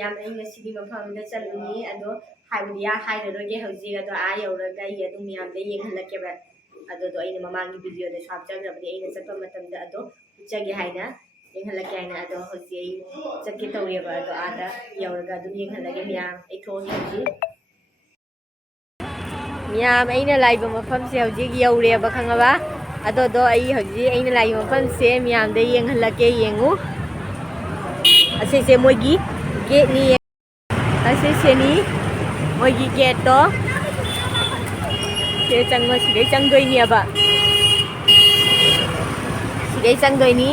ꯃꯌꯥꯝ ꯑꯩ ꯉꯁꯤꯒꯤ ꯃꯐꯝꯗ ꯆꯠꯂꯨꯅꯤ ꯑꯗꯣ ꯍꯥꯏꯕꯗꯤ ꯍꯥꯏꯔꯔꯣꯏꯒꯦ ꯍꯧꯖꯤꯛ ꯑꯗꯣ ꯌꯧꯔꯒ ꯑꯩ ꯑꯗꯨꯝ ꯃꯌꯥꯝꯗ ꯌꯦꯡꯍꯜꯂꯛꯀꯦꯕ ꯑꯗꯣ ꯑꯩꯅ ꯃꯃꯥꯡꯒꯤ ꯚꯤꯗꯤꯑꯣꯗꯁꯨ ꯍꯥꯞꯆꯈ꯭ꯔꯕꯅꯤ ꯑꯩꯅ ꯆꯠꯄ ꯃꯇꯝꯗ ꯑꯗꯣ ꯎꯠꯆꯒꯦ ꯍꯥꯏꯅ ꯌꯦꯡꯍꯜꯂꯛꯀꯦ ꯍꯥꯏꯅ ꯑꯗꯣ ꯍꯧꯖꯤꯛ ꯑꯩ ꯆꯠꯀꯦ ꯇꯧꯔꯦꯕ ꯑꯗꯣ ꯌꯧꯔꯒ ꯑꯗꯨꯝ ꯌꯦꯡꯍꯜꯂꯒꯦ ꯃꯌꯥꯝ ꯑꯩ ꯊꯣꯛꯑꯒꯦ ꯍꯧꯖꯤꯛ ꯃꯌꯥꯝ ꯑꯩꯅ ꯂꯥꯛꯏꯕ ꯃꯐꯝꯁꯦ ꯍꯧꯖꯤꯛ ꯌꯧꯔꯦꯕ ꯈꯪꯉꯕ ꯑꯗꯣ ꯑꯩ ꯍꯧꯖꯤꯛ ꯑꯩꯅ ꯂꯥꯛꯏꯕ ꯃꯐꯝꯁꯦ ꯃꯌꯥꯝꯗ ꯌꯦꯡꯍꯜꯂꯛꯀे ꯌꯦꯡꯉꯨ ꯑꯁꯤꯁꯦ ꯃꯣꯏꯒꯤ ꯒꯦꯠꯅꯤ ꯑꯁꯤꯁꯦꯅꯤ ꯃꯣꯏꯒꯤ ꯒꯦꯠꯇꯣ ꯁꯤ ꯆꯪꯕ ꯁꯤꯗꯩ ꯆꯪꯗꯣꯏꯅꯦꯕ ꯁꯤꯗꯩ ꯆꯪꯗꯣꯏꯅꯤ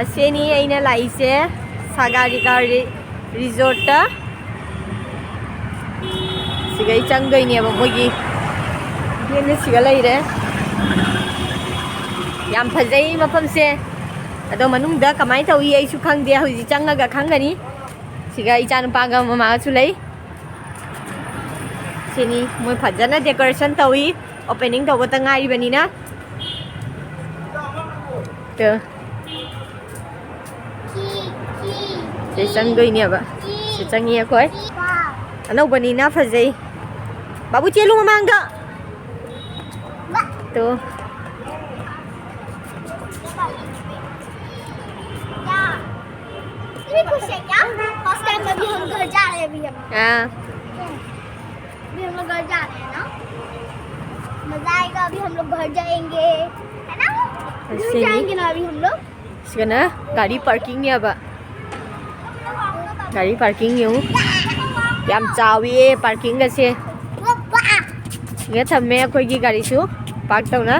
ꯑꯁꯤꯅꯤ ꯑꯩꯅ ꯂꯥꯛꯏꯁꯦ ꯁꯥꯒꯥꯔꯤꯀꯥ ꯔꯤꯖꯣꯔꯠꯇ सिगई चंगदोइने मोगी गेन सिगा लेरे याम फजई मफम से अदो मनुंगदा कमाई तौई आइसु खंगदे हुजि चंगगा खंगनी सिगा इचा नुपागा ममासु लै सिनी मोय फजना डेकोरेशन तौई ओपनिंग तौबता ngairi बनिना तो से चंगदोइने बा से चंगी अखोय अनौबनिना फजई बाबू चेलू ममांगा तो ये कुछ है क्या फर्स्ट टाइम अभी हम घर जा रहे हैं अभी हम हां अभी हम लोग घर जा रहे हैं ना मजा आएगा अभी हम लोग घर जाएंगे है ना ऐसे जाएंगे ना अभी हम लोग इसका गाड़ी पार्किंग है अब गाड़ी पार्किंग यूं याम चावी पार्किंग से ये थमे अखोगी गाड़ी सु पार्क तौना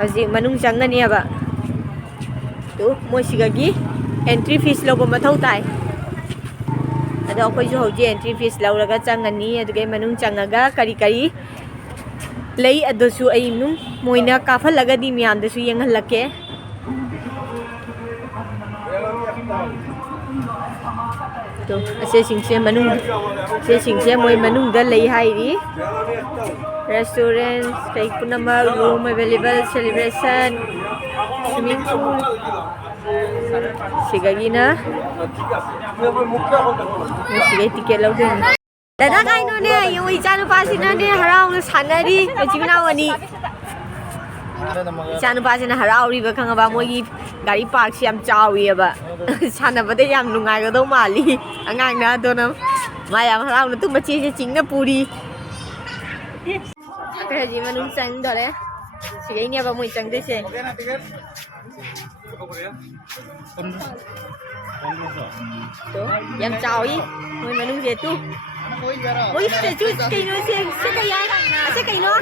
हजि मनुंग चंगनी अब तो मोसिगागी एंट्री फीस लोब मथौ ताई अदो अखोइसु हौजि एंट्री फीस लौरगा चंगनी अदुगे मनुंग चंगगा करी करी लई अदोसु अई नु मोइना काफलगदी मियामदसु येंगहलके तो असे सिंगसे मनुंग से सिंगसे मोय मनुंग द लई हाइरी रेस्टोरेंट कई पुनमक room available celebration swimming pool सिगगिना सिगै टिकेट लौदे दादा काइनो ने यो इचानु पासिना ने हराउन सानरी चिगनावनी इचानु पासिना हराउरी बखंगबा मोगी गाड़ी पार्क से हम चावीबा सानबदे याम नुंगाइगदौ माली अंगांगना दोना मायाम हराउन तुम बच्चे से चिंगना पूरी अकरे जी मनु चंग दरे सिगैने बा मोय चंग देसे तो याम चावी मोय मनु जे तू मोय से चू कइनो से कइया से कइनो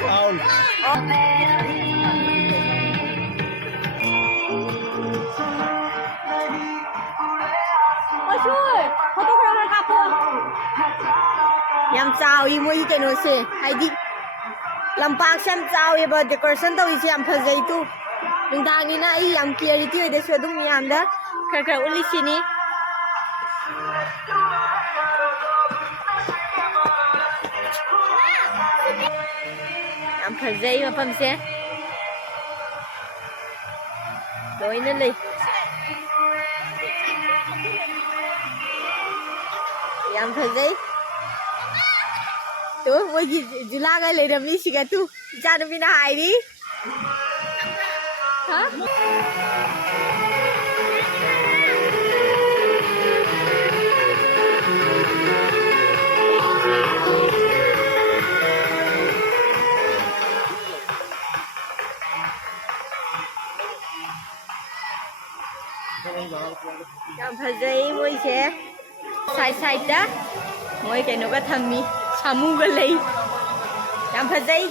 फोटोग्राफर कापो याम चावी मोय कइनो से हाइदी लंपाक से हम चावेबा डेकोरेशन तौइसे याम फजै तू नुंदांगनिना आई याम क्लियरिटी होइदेसु अदुम यामदा खर खर उलिसिनी याम फजै मफम से लोइना ले याम फजै तो मोगी जुलागा लेरमनी सिगा तू जानबिना हाइरी हां याम फजै मोइसे साइड साइड दा मोय केनोगा थम्मी सामुगा लई याम फजै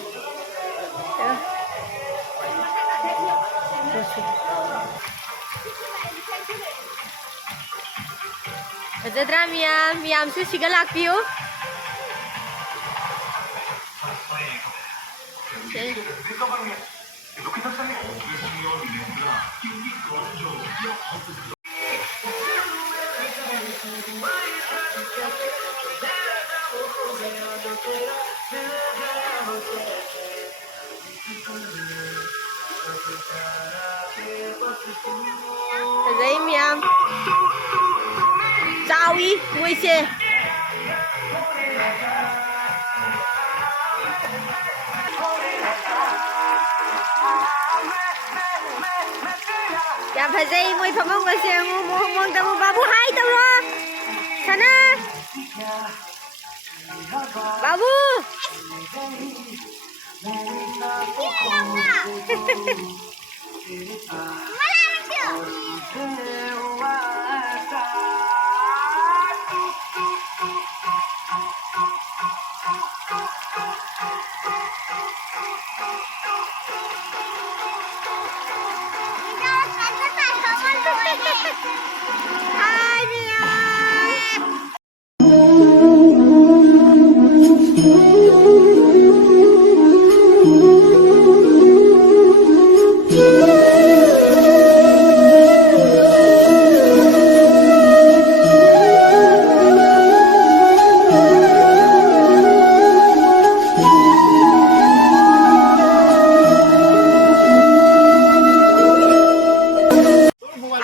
फजद्रा मियाम सु सिगा लाक्पियो फजै मोइसे क्या फजई मोइ फमम गसे मोहम मोंग तमु बाबू हाय तरो सना बाबू Hai Mia.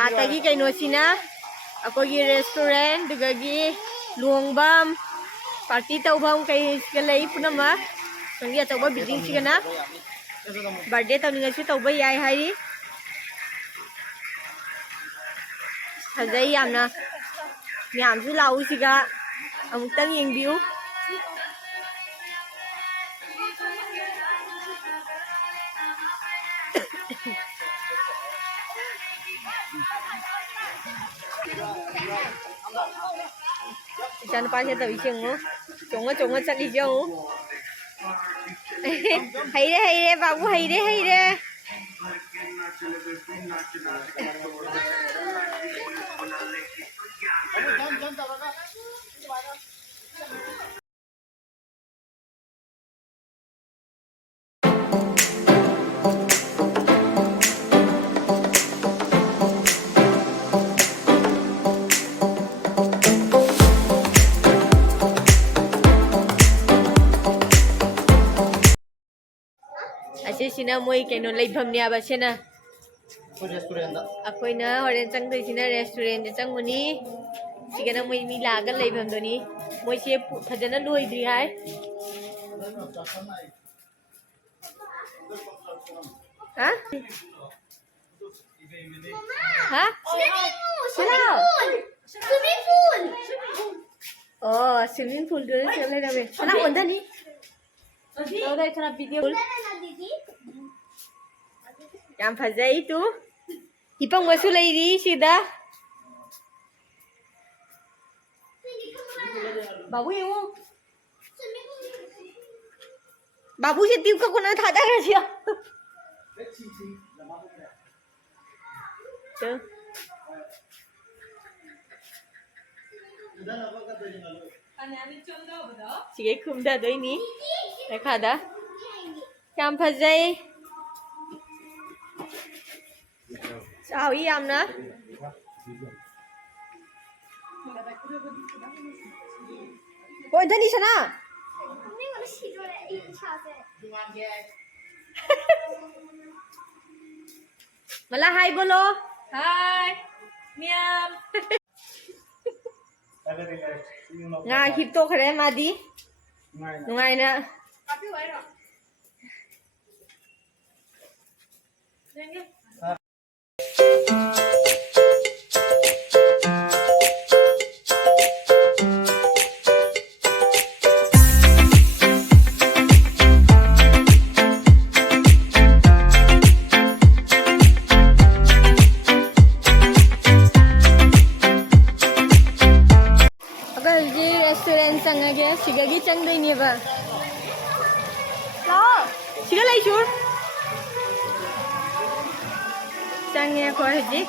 Atagi kay Nosina, ako gi restaurant, dugagi luongbam, party taubam kay galay punama, sangi atauba building sigana, birthday tau ningasu tauba yai hari, hazai yamna, yamsu lau siga, amutang yengbiu. Jangan pakai tapi cengmu, congok cakap jauh. Hai deh, babu hai deh. Sina moi keno leibham ni aba sena restaurant akoina horen chang dei sina restaurant chang muni sigana moi mi laga leibham doni moi se phajana loidri hai ha ha swimming pool oh swimming pool dole chale rabe sana onda ni Đâu đây thằng video Yang fazai itu Ipang wasu lady sida Babu yêu Babu sẽ tiêu các con thả ra chưa Chứ Sige kumda do ini Nakada Yang fazai Sao ý em nữa Ôi thân đi sana Mala hai bolo Hai Miam Nga hip to khare madi Nungai na Sigagi chang dai ni ba Lo siga lai chur Chang nghe ko haji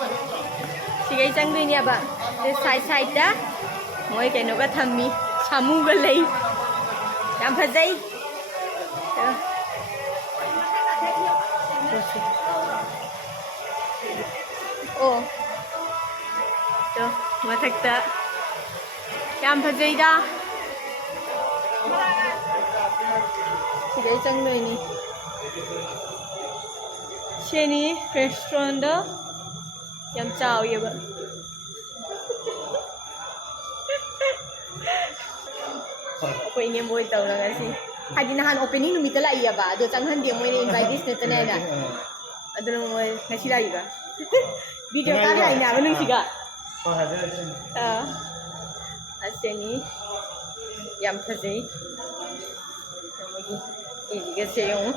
Sigai chang dai ni ba de side da moi kai no ka thammi chamu ga lai yam phajai Oh to mathakta yam phajai da Sige chang noi ni Cheni restaurant da yam chao ye ba ꯑꯩꯈꯣꯏ ꯏꯅꯦꯝꯕꯣꯏ ꯇꯧꯔꯒ ꯁꯤ ꯍꯥꯏꯗꯤ ꯅꯍꯥꯟ opening ꯅꯨꯃꯤꯠꯇ ꯂꯥꯛꯏꯑꯕ ꯑꯗꯣ ꯆꯪꯍꯟꯗꯦ ꯃꯣꯏꯅ invitation ꯅꯠꯇꯅꯦꯅ ꯑꯗꯨꯅ ꯃꯣꯏ ꯉꯁꯤ ꯂꯥꯛꯏꯕ ꯚꯤꯗꯤꯑꯣ ꯀꯥꯔ ꯂꯥꯛꯏꯅꯦꯕ ꯅꯨꯡꯁꯤꯒ ꯑꯁꯤꯅꯤ ꯌꯥꯝ ꯐꯖꯩ ꯃꯣꯏꯒꯤ ꯑꯦꯔꯤꯒꯁꯦ ꯌꯦꯡꯉꯨ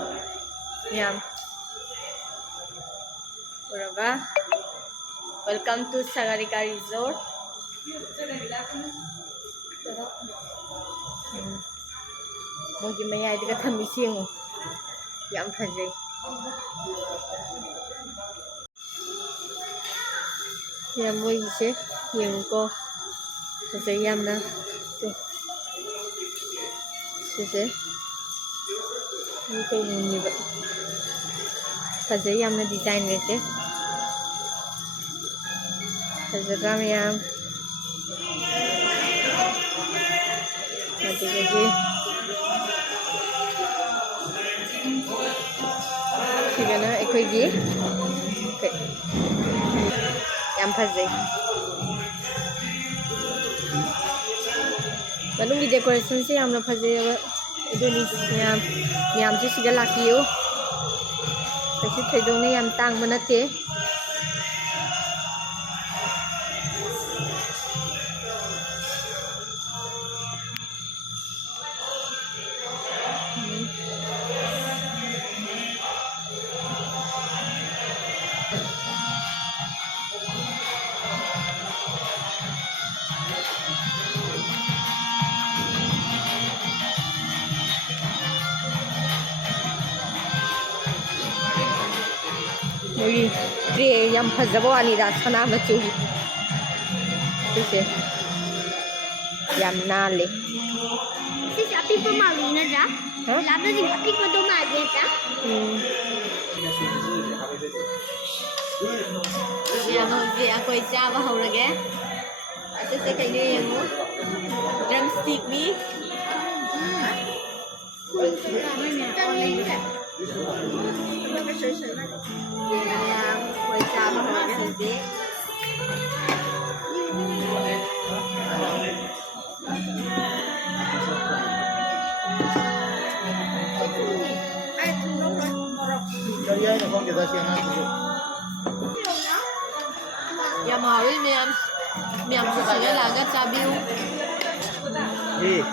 ꯌꯥꯝ uraba welcome to Sagarika Resort mogi mayai daga thammi singu yam fajai yam moi se yeng ko fajai yamna to se ni ko ni ba fajai yamna design gase fajra meyam adigi sigana ekoigi yam fajai manungi decoration se yamna fajai aduni yam se siga lakiyo kasi thaidong yam tang manate Mui tray yam fazaba wanida sana machu sise yam nale sise api pemali na ja labda di api ko do mage ta ya no je akoi cha ba haurage ase kai ne yango drumstick ni yang kue cabang nanti Kaya ini kok kita siangan dulu. ya mau ini miam susahnya laga cabiu Iya.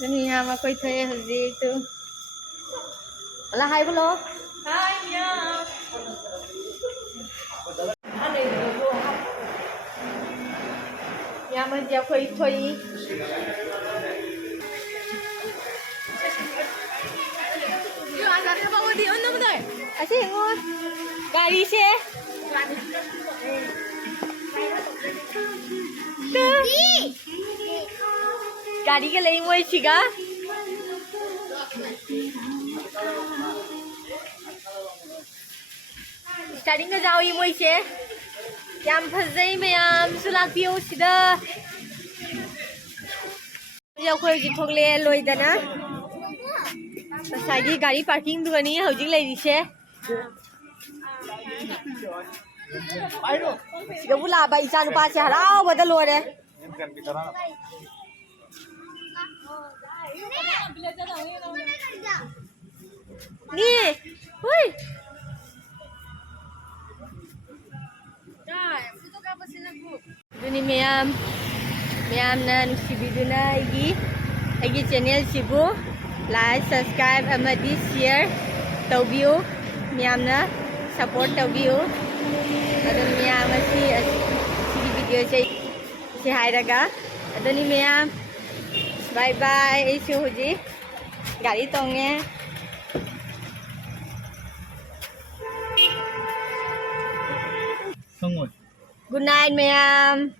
Ini ama koi thoye hoji tu. Ala hai bolo. Hai ya. Ane go. Ya ma dia koi thoi. Yo azar ka bawa di onno budai. Ase ngon. Gari se. Gari ke lai moi siga. Starting ga jawi moi se. Yam phazai mayam sulak piu sida. Jau khoi ji thogle loi dana. Sai di gari parking du gani hojing lai ri se. Siga bula ba icha nu pa se harau badal lore. Ni, hui. Duni meyam na nuksibiduna igi channel sibu like subscribe amadi share taubiu meyam na support taubiu adun meyam asi video se hairaga aduni meyam bye bye isu huji gari tonge Xong rồi. good night meyam